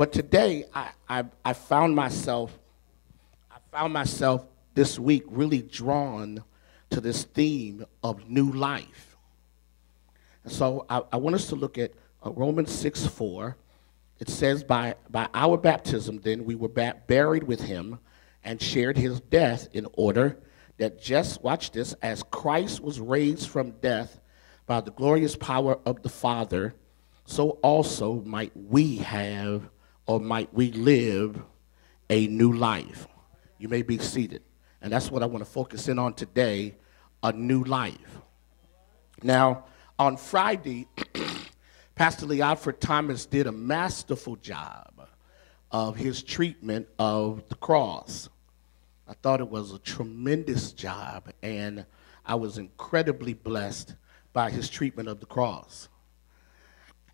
But today, I found myself this week really drawn to this theme of new life. And so I want us to look at Romans 6:4. It says, by our baptism, then, we were buried with him and shared his death in order that just, watch this, as Christ was raised from death by the glorious power of the Father, so also might we have, or might we live, a new life. You may be seated. And that's what I want to focus in on today, a new life. Now, on Friday, Pastor Lee Alfred Thomas did a masterful job of his treatment of the cross. I thought it was a tremendous job, and I was incredibly blessed by his treatment of the cross.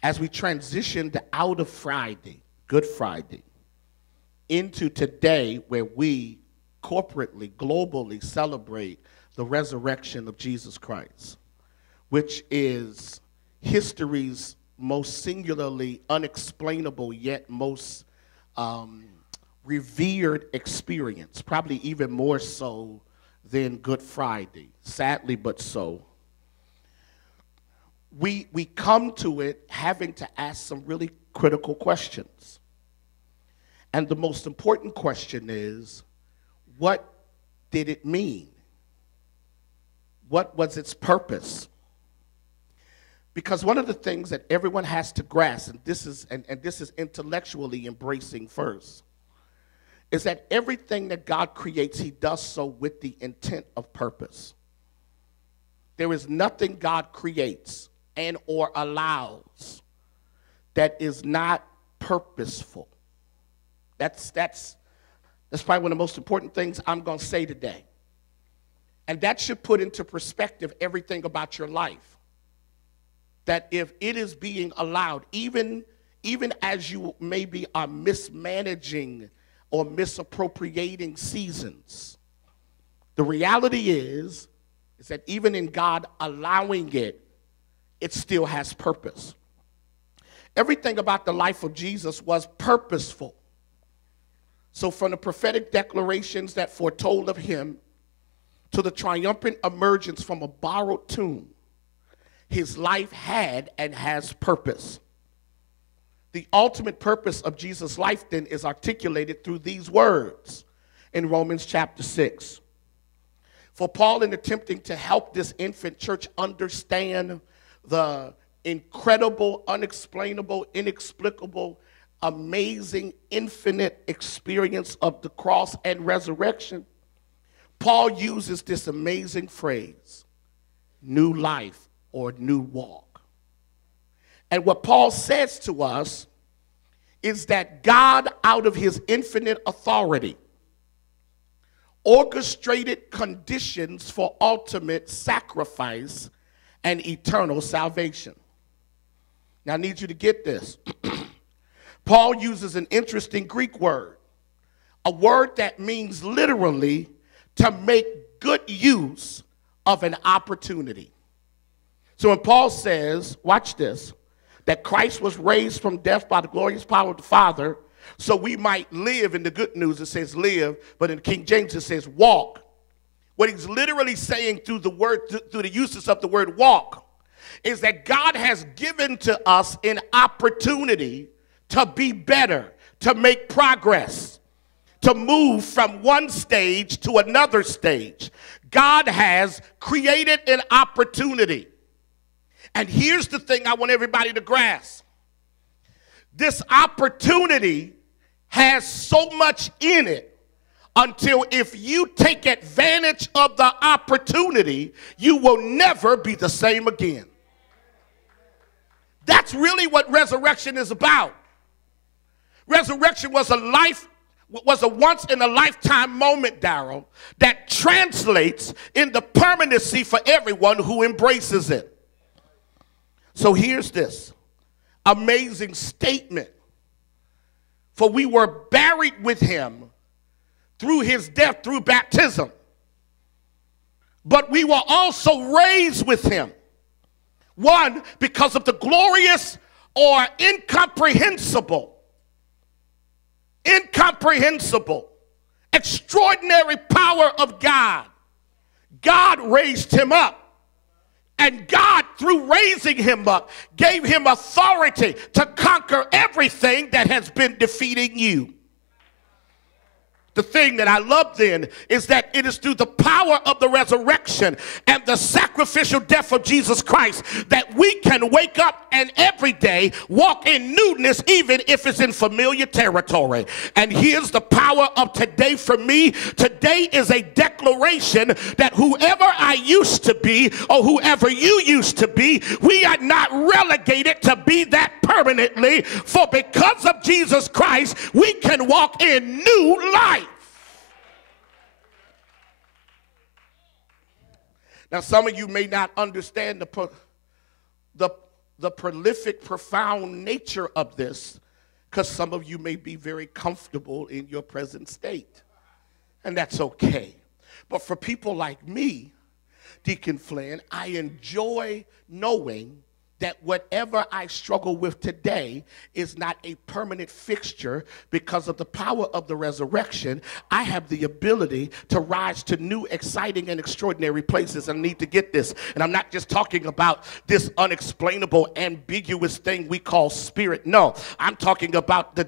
As we transitioned out of Friday, Good Friday, into today, where we corporately, globally celebrate the resurrection of Jesus Christ, which is history's most singularly unexplainable yet most revered experience, probably even more so than Good Friday, sadly but so. We come to it having to ask some really critical questions. And the most important question is, what did it mean? What was its purpose? Because one of the things that everyone has to grasp, and this is intellectually embracing first, is that everything that God creates, he does so with the intent of purpose. There is nothing God creates and or allows that is not purposeful. That's probably one of the most important things I'm going to say today. And that should put into perspective everything about your life. That if it is being allowed, even as you maybe are mismanaging or misappropriating seasons, the reality is that even in God allowing it, it still has purpose. Everything about the life of Jesus was purposeful. So from the prophetic declarations that foretold of him to the triumphant emergence from a borrowed tomb, his life had and has purpose. The ultimate purpose of Jesus' life then is articulated through these words in Romans chapter 6. For Paul, in attempting to help this infant church understand the incredible, unexplainable, inexplicable, amazing, infinite experience of the cross and resurrection, Paul uses this amazing phrase, new life or new walk. And what Paul says to us is that God, out of his infinite authority, orchestrated conditions for ultimate sacrifice and eternal salvation. Now, I need you to get this. Paul uses an interesting Greek word, a word that means literally to make good use of an opportunity. So when Paul says, watch this, that Christ was raised from death by the glorious power of the Father, so we might live, in the good news it says live, but in King James it says walk. What he's literally saying through the word, through the uses of the word walk, is that God has given to us an opportunity to be better, to make progress, to move from one stage to another stage. God has created an opportunity. And here's the thing I want everybody to grasp. This opportunity has so much in it until if you take advantage of the opportunity, you will never be the same again. That's really what resurrection is about. Resurrection was a once in a lifetime moment, Darrell, that translates into permanency for everyone who embraces it. So here's this amazing statement. For we were buried with him through his death, through baptism. But we were also raised with him. One, because of the glorious or incomprehensible incomprehensible, extraordinary power of God, God raised him up. And God, through raising him up, gave him authority to conquer everything that has been defeating you. The thing that I love then is that it is through the power of the resurrection and the sacrificial death of Jesus Christ that we can wake up and every day walk in newness, even if it's in familiar territory. And here's the power of today for me. Today is a declaration that whoever I used to be or whoever you used to be, we are not relegated to be that permanently. For because of Jesus Christ, we can walk in new life. Now, some of you may not understand the prolific, profound nature of this, because some of you may be very comfortable in your present state, and that's okay. But for people like me, Deacon Flynn, I enjoy knowing that whatever I struggle with today is not a permanent fixture. Because of the power of the resurrection, I have the ability to rise to new, exciting, and extraordinary places. And I need to get this. And I'm not just talking about this unexplainable, ambiguous thing we call spirit. No, I'm talking about the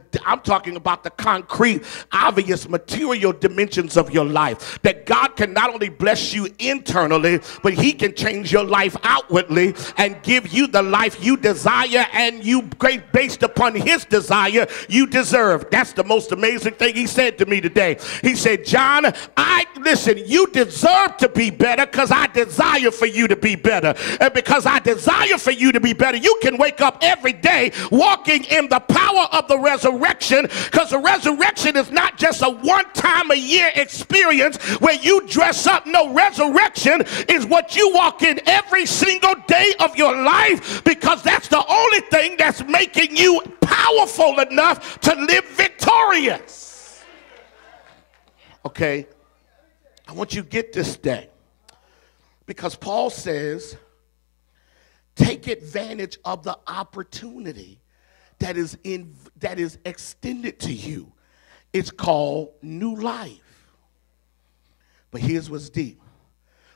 concrete, obvious, material dimensions of your life. That God can not only bless you internally, but he can change your life outwardly and give you the life you desire, and you, based upon his desire, you deserve. That's the most amazing thing he said to me today. He said, John, listen, you deserve to be better because I desire for you to be better. And because I desire for you to be better, you can wake up every day walking in the power of the resurrection, because the resurrection is not just a one-time-a-year experience where you dress up. No, resurrection is what you walk in every single day of your life, because that's the only thing that's making you powerful enough to live victorious. Okay, I want you to get this day, because Paul says, take advantage of the opportunity that is extended to you. It's called new life. But here's what's deep.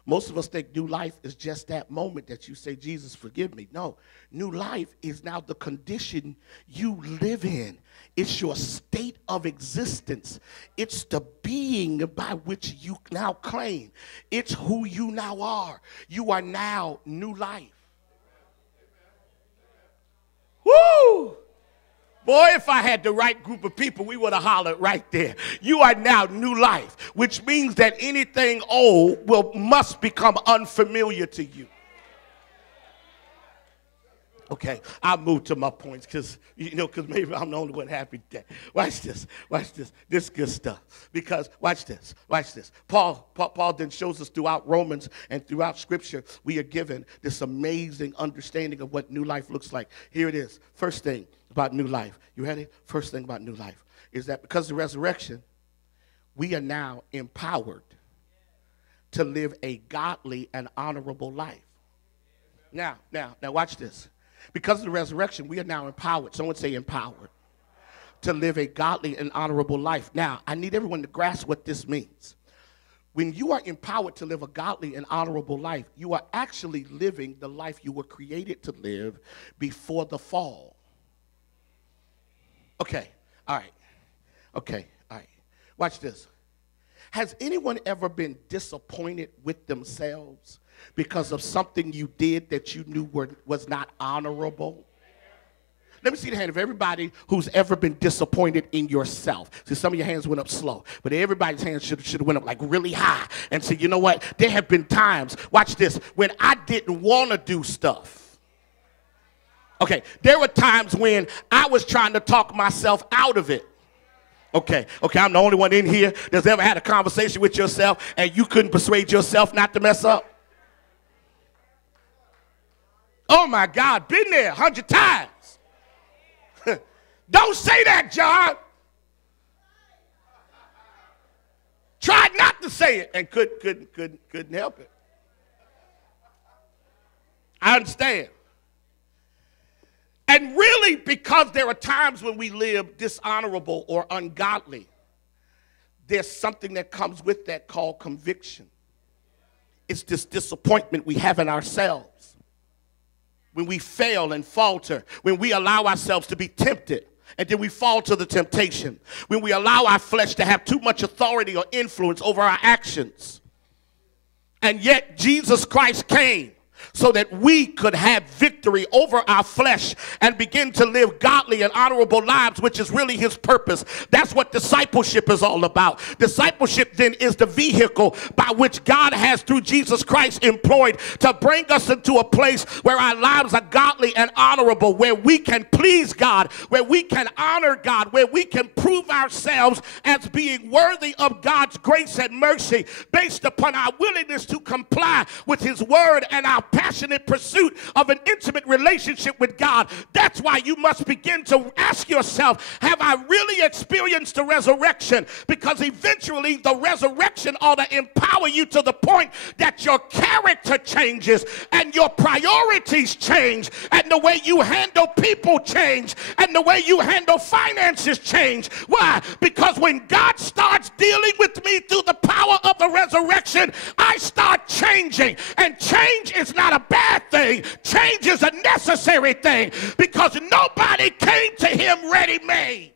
Most of us think new life is just that moment that you say, Jesus, forgive me. No, new life is now the condition you live in. It's your state of existence. It's the being by which you now claim. It's who you now are. You are now new life. Woo! Boy, if I had the right group of people, we would have hollered right there. You are now new life, which means that anything old must become unfamiliar to you. Okay, I'll move to my points because maybe I'm the only one happy today. Watch this. This is good stuff. Because, watch this. Paul then shows us throughout Romans and throughout Scripture, we are given this amazing understanding of what new life looks like. Here it is. First thing about new life. You ready? First thing about new life is that because of the resurrection, we are now empowered to live a godly and honorable life. Now, watch this. Because of the resurrection, we are now empowered. Someone say empowered. To live a godly and honorable life. Now, I need everyone to grasp what this means. When you are empowered to live a godly and honorable life, you are actually living the life you were created to live before the fall. Okay, all right. Watch this. Has anyone ever been disappointed with themselves because of something you did that you knew was not honorable? Let me see the hand of everybody who's ever been disappointed in yourself. See, some of your hands went up slow, but everybody's hands should have went up like really high. And say, you know what? There have been times, watch this, when I didn't want to do stuff. Okay, there were times when I was trying to talk myself out of it. Okay, I'm the only one in here that's ever had a conversation with yourself and you couldn't persuade yourself not to mess up. Oh my God, been there 100 times. Don't say that, John. Tried not to say it and couldn't help it. I understand. And really, because there are times when we live dishonorable or ungodly, there's something that comes with that called conviction. It's this disappointment we have in ourselves. When we fail and falter, when we allow ourselves to be tempted, and then we fall to the temptation, when we allow our flesh to have too much authority or influence over our actions. And yet Jesus Christ came so that we could have victory over our flesh and begin to live godly and honorable lives, which is really his purpose. That's what discipleship is all about. Discipleship then is the vehicle by which God has, through Jesus Christ, employed to bring us into a place where our lives are godly and honorable, where we can please God, where we can honor God, where we can prove ourselves as being worthy of God's grace and mercy based upon our willingness to comply with his word and our passionate pursuit of an intimate relationship with God. That's why you must begin to ask yourself, have I really experienced the resurrection? Because eventually the resurrection ought to empower you to the point that your character changes and your priorities change and the way you handle people change and the way you handle finances change. Why? Because when God starts dealing with me through the power of the resurrection, I start changing. And change is not a bad thing. Change is a necessary thing because nobody came to him ready-made.